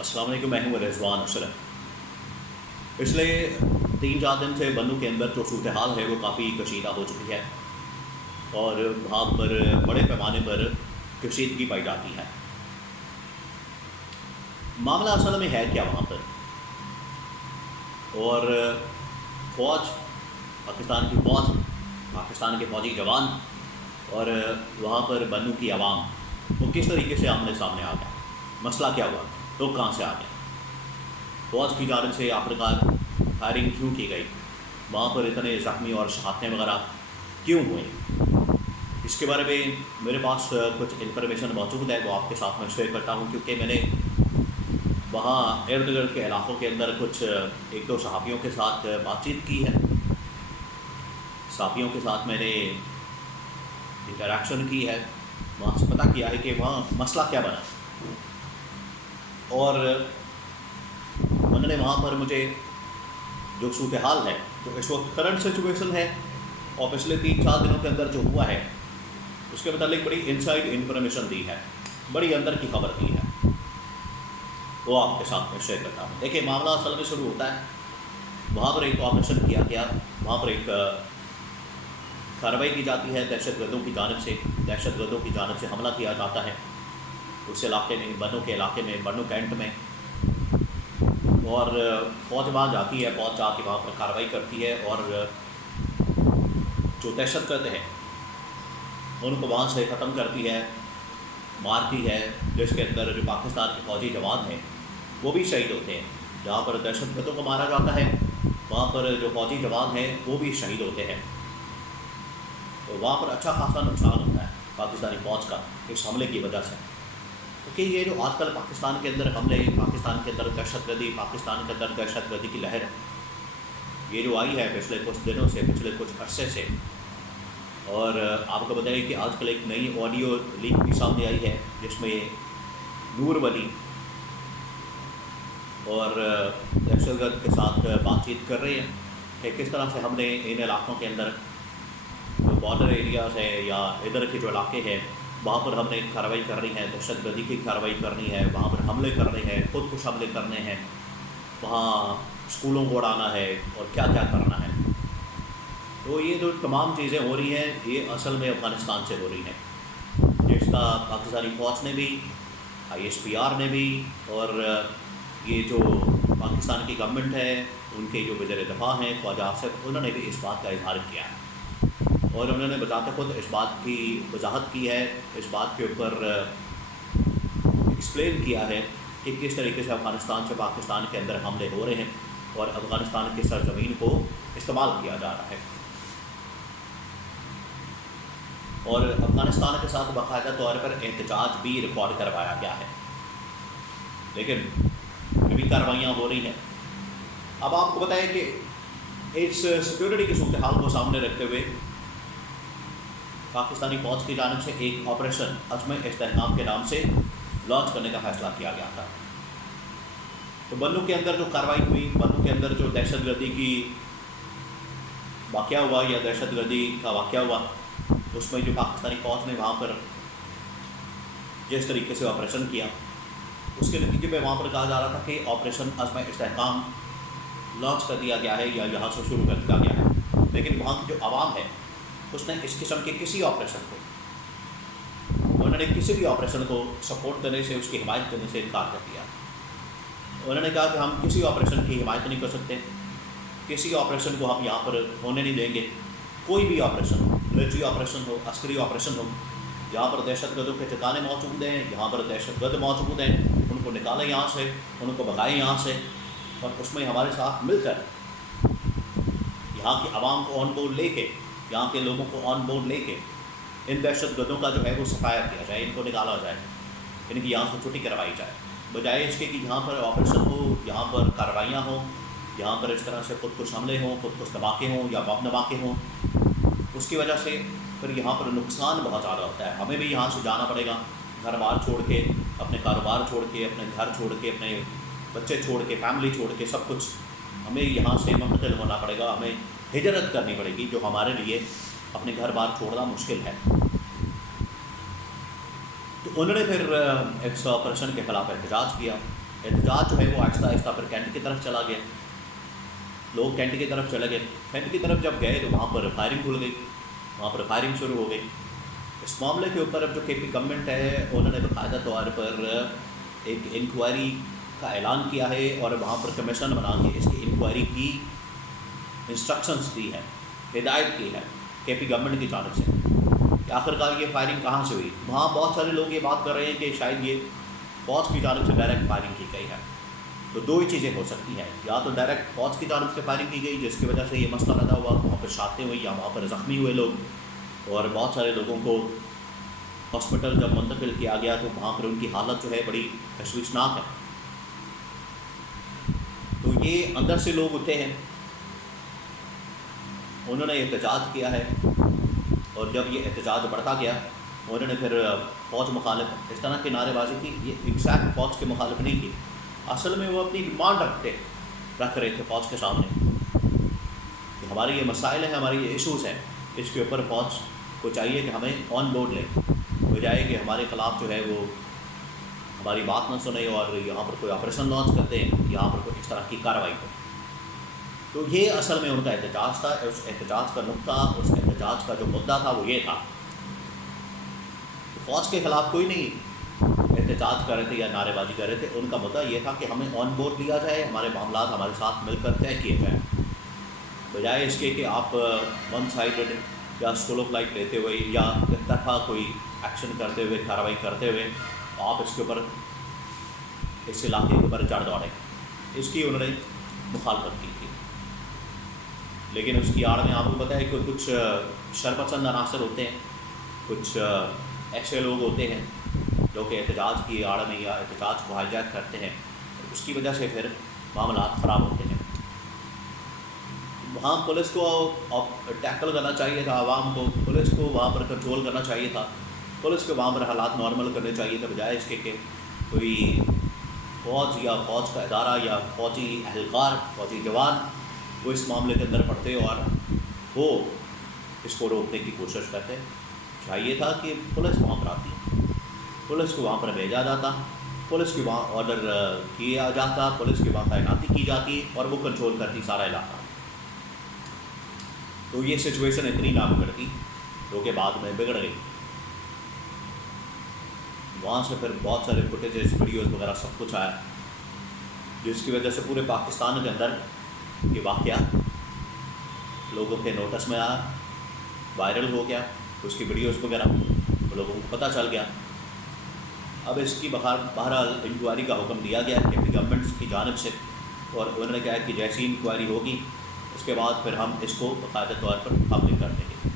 अस्सलाम वालेकुम, मैं हूँ रिजवान असलम। पिछले 3-4 दिन से बन्नू के अंदर जो सूरत हाल है वो काफ़ी कशीदा हो चुकी है और वहाँ पर बड़े पैमाने पर कशीदगी पाई जाती है। मामला असल में है क्या वहाँ पर, और फ़ौज, पाकिस्तान की फ़ौज, पाकिस्तान के फ़ौजी जवान और वहाँ पर बन्नू की आवाम वो किस तरीके से आमने सामने आ गया। मसला क्या हुआ, लोग कहाँ से आ गए, फ़ौज की जानिब से आखिरकार फायरिंग क्यों की गई, वहाँ पर इतने ज़ख्मी और शहादतें वगैरह क्यों हुई, इसके बारे में मेरे पास कुछ इन्फॉर्मेशन मौजूद है वो आपके साथ में शेयर करता हूँ। क्योंकि मैंने वहाँ इर्द गिर्द के इलाक़ों के अंदर कुछ 1-2 सहाफ़ियों के साथ बातचीत की है। सहाफ़ियों के साथ मैंने इंटरेक्शन की है, वहाँ से पता किया है कि वहाँ मसला क्या बना, और उन्होंने वहाँ पर मुझे जो सूरत हाल है, जो इस वक्त करंट सिचुएशन है और पिछले 3-4 दिनों के अंदर जो हुआ है उसके मतलब बड़ी इनसाइड इन्फॉर्मेशन दी है, बड़ी अंदर की खबर दी है, वो आपके साथ में शेयर करता हूँ। देखिए, मामला असल में शुरू होता है, वहाँ पर एक ऑपरेशन किया गया, वहाँ पर एक कार्रवाई की जाती है दहशतगर्दों की जानिब से, दहशतगर्दों की जानिब से हमला किया जाता है उस इलाके में, बन्नू के इलाके में, बन्नू कैंट में, और फ़ौज वहाँ जाती है, फ़ौज जाके वहाँ पर कार्रवाई करती है और जो दहशतगर्द हैं उनको वहाँ से ख़त्म करती है, मारती है, जिसके अंदर जो पाकिस्तान के फ़ौजी जवान हैं वो भी शहीद होते हैं। जहाँ पर दहशतगर्दों को मारा जाता है वहाँ पर जो फ़ौजी जवान हैं वो भी शहीद होते हैं। तो वहाँ पर अच्छा खासा नुकसान होता है पाकिस्तानी फ़ौज का इस हमले की वजह से। क्योंकि ये जो आजकल पाकिस्तान के अंदर हमले, पाकिस्तान के अंदर दहशतगर्दी, पाकिस्तान के अंदर दहशतगर्दी की लहर ये जो आई है पिछले कुछ दिनों से, पिछले कुछ अरसे से, और आपको बताइए कि आजकल एक नई ऑडियो लीक भी सामने आई है जिसमें नूर वली और दहशतगर्द के साथ बातचीत कर रहे हैं कि किस तरह से हमने इन इलाक़ों के अंदर जो बॉर्डर एरियाज़ है या इधर के जो इलाके हैं वहाँ पर हमने कार्रवाई करनी है, दहशतगर्दी की कार्रवाई करनी है, वहाँ पर हमले करने हैं, खुद कुछ हमले करने हैं, वहाँ स्कूलों को उड़ाना है और क्या क्या करना है। तो ये जो तमाम चीज़ें हो रही हैं ये असल में अफ़गानिस्तान से हो रही हैं, जिसका पाकिस्तानी फ़ौज ने भी, ISPR ने भी, और ये जो पाकिस्तान की गवर्नमेंट है उनके जो वज़ीर दफ़ा हैं ख्वाजा आसिफ, उन्होंने भी इस बात का इजहार किया है और उन्होंने बताते खुद इस बात की वजाहत की है, इस बात के ऊपर एक्सप्लेन किया है कि किस तरीके से अफ़गानिस्तान से पाकिस्तान के अंदर हमले हो रहे हैं और अफ़गानिस्तान की सरज़मीन को इस्तेमाल किया जा रहा है। और अफ़गानिस्तान के साथ बाकायदा तौर पर एहतजाज भी रिकॉर्ड करवाया गया है, लेकिन फिर भी कार्रवाइयाँ हो रही हैं। अब आपको बताएं कि इस सिक्योरिटी की सूरत हाल को सामने रखते हुए पाकिस्तानी फ़ौज की जानिब से एक ऑपरेशन अज़्म इस्तेहकाम के नाम से लॉन्च करने का फ़ैसला किया गया था। तो बन्नू के अंदर जो कार्रवाई हुई, बन्नू के अंदर जो दहशतगर्दी की वाक़या हुआ या दहशतगर्दी का वाक़या हुआ, उसमें जो पाकिस्तानी फ़ौज ने वहाँ पर जिस तरीके से ऑपरेशन किया उसके नतीजे में वहाँ पर कहा जा रहा था कि ऑपरेशन अज़्म इस्तेहकाम लॉन्च कर दिया गया है या यहाँ से शुरू कर दिया गया है, लेकिन वहाँ की जो आवाम है उसने इस किस्म के किसी ऑपरेशन को, उन्होंने किसी भी ऑपरेशन को सपोर्ट करने से, उसकी हिमायत करने से इनकार कर दिया। उन्होंने कहा कि हम किसी ऑपरेशन की हिमायत नहीं कर सकते, किसी ऑपरेशन को हम यहाँ पर होने नहीं देंगे, कोई भी ऑपरेशन हो, मिलिट्री ऑपरेशन हो, अस्करी ऑपरेशन हो, जहाँ पर दहशतगर्दों के ठिकाने मौजूद हैं, जहाँ पर दहशतगर्द मौजूद हैं, उनको निकालें यहाँ से, उनको भगाएं यहाँ से, और उसमें हमारे साथ मिलकर यहाँ की आवाम को ऑन बोर्ड लेके, यहाँ के लोगों को ऑन बोर्ड लेके इन दहशतगर्दों का जो है वो सफाया किया जाए, इनको निकाला जाए, इनकी यहाँ से छुट्टी करवाई जाए, बजाय इसके कि यहाँ पर ऑपरेशन हो, यहाँ पर कार्रवाइयाँ हों, यहाँ पर इस तरह से खुद कुछ हमले हों, खुद कुछ धमाके हों या बम धमाके हों। उसकी वजह से फिर यहाँ पर नुकसान बहुत ज़्यादा होता है। हमें भी यहाँ से जाना पड़ेगा, घर बार छोड़ के, अपने कारोबार छोड़ के, अपने घर छोड़ के, अपने बच्चे छोड़ के, फैमिली छोड़ के, सब कुछ हमें यहाँ से मुंतकिल होना पड़ेगा, हमें हिजरत करनी पड़ेगी, जो हमारे लिए अपने घर बार छोड़ना मुश्किल है। तो उन्होंने फिर इस ऑपरेशन के ख़िलाफ़ एहतजाज किया احتجاج جو ہے وہ آہستہ آہستہ پھر کینٹ کی طرف چلا گیا، لوگ کینٹ کی طرف چلے گئے. کینٹ کی طرف جب گئے تو وہاں پر فائرنگ کھل گئی، وہاں پر فائرنگ شروع ہو گئی. اس معاملے کے اوپر اب جو کے پی گورنمنٹ ہے انہوں نے باقاعدہ طور پر ایک انکوائری کا اعلان کیا ہے اور وہاں پر کمیشن بنا کے اس کی انکوائری کی انسٹرکشنز دی ہے، ہدایت کی ہے کے پی گورنمنٹ کی جانب سے کہ آخرکار یہ فائرنگ کہاں سے ہوئی. وہاں بہت سارے لوگ یہ بات کر رہے ہیں کہ شاید یہ فوج کی جانب سے ڈائریکٹ فائرنگ کی گئی ہے. تو دو ہی چیزیں ہو سکتی ہیں، یا تو ڈائریکٹ فوج کی جانب سے فائرنگ کی گئی جس کی وجہ سے یہ مسئلہ پیدا ہوا، وہاں پر شہادتیں ہوئی یا وہاں پر زخمی ہوئے لوگ، اور بہت سارے لوگوں کو ہاسپٹل جب منتقل کیا گیا تو وہاں پر ان کی حالت جو ہے بڑی تشویشناک ہے. تو یہ اندر سے لوگ اٹھے ہیں، انہوں نے احتجاج کیا ہے، اور جب یہ احتجاج بڑھتا گیا انہوں نے پھر فوج مخالف اس طرح کی نعرے بازی کی. یہ ایگزیکٹ فوج کے مخالف نہیں کی، اصل میں وہ اپنی ڈیمانڈ رکھ رہے تھے فوج کے سامنے کہ ہمارے یہ مسائل ہیں، ہمارے یہ ایشوز ہیں، اس کے اوپر فوج کو چاہیے کہ ہمیں آن بورڈ لیں، بجائے کہ ہمارے خلاف جو ہے وہ ہماری بات نہ سنیں اور یہاں پر کوئی آپریشن لانچ کرتے ہیں، یہاں پر کوئی اس طرح کی کارروائی کریں. تو یہ اصل میں ان کا احتجاج تھا. اس احتجاج کا نقطہ، اس احتجاج کا جو مدعا تھا وہ یہ تھا. فوج کے خلاف کوئی نہیں احتجاج کر رہے تھے یا نعرے بازی کر رہے تھے، ان کا مدعا یہ تھا کہ ہمیں آن بورڈ لیا جائے، ہمارے معاملات ہمارے ساتھ مل کر طے کیے جائیں، بجائے اس کے کہ آپ ون سائڈڈ یا سولو فلائٹ لیتے ہوئے یا ایک طرفہ کوئی ایکشن کرتے ہوئے، کارروائی کرتے ہوئے آپ اس کے اوپر اس علاقے کے اوپر چڑھ دوڑیں. اس کی انہوں نے مخالفت کی تھی. لیکن اس کی آڑ میں آپ کو پتہ ہے کہ کچھ شرپسند عناصر ہوتے ہیں، کچھ ایسے لوگ ہوتے ہیں جو کہ احتجاج کی آڑ میں یا احتجاج کو ہائی جیک کرتے ہیں، اس کی وجہ سے پھر معاملات خراب ہوتے ہیں. وہاں پولیس کو ٹیکل کرنا چاہیے تھا، عوام کو، پولیس کو وہاں پر کنٹرول کرنا چاہیے تھا، پولیس کو وہاں پر حالات نارمل کرنے چاہیے تھے، بجائے اس کے کہ کوئی فوج یا فوج کا ادارہ یا فوجی اہلکار، فوجی جوان وہ اس معاملے کے اندر پڑتے اور وہ اس کو روکنے کی کوشش کرتے. چاہیے تھا کہ پولیس وہاں پر آتی، پولیس کو وہاں پر بھیجا جاتا، پولیس کے وہاں آرڈر کیا جاتا، پولیس کے وہاں تعیناتی کی جاتی اور وہ کنٹرول کرتی سارا علاقہ. تو یہ سچویشن اتنی نہ بگڑتی جو کہ بعد میں بگڑ گئی. وہاں سے پھر بہت سارے فوٹیجز، ویڈیوز وغیرہ سب کچھ آیا، جس کی وجہ سے پورے پاکستان کے اندر یہ واقعہ لوگوں کے نوٹس میں آیا، وائرل ہو گیا، اس کی ویڈیوز وغیرہ لوگوں کو پتہ چل گیا. اب اس کی بہرحال انکوائری کا حکم دیا گیا کہ گورنمنٹ کی جانب سے، اور انہوں نے کہا کہ جیسی انکوائری ہوگی اس کے بعد پھر ہم اس کو باقاعدہ طور پر پبلک کر دیں گے.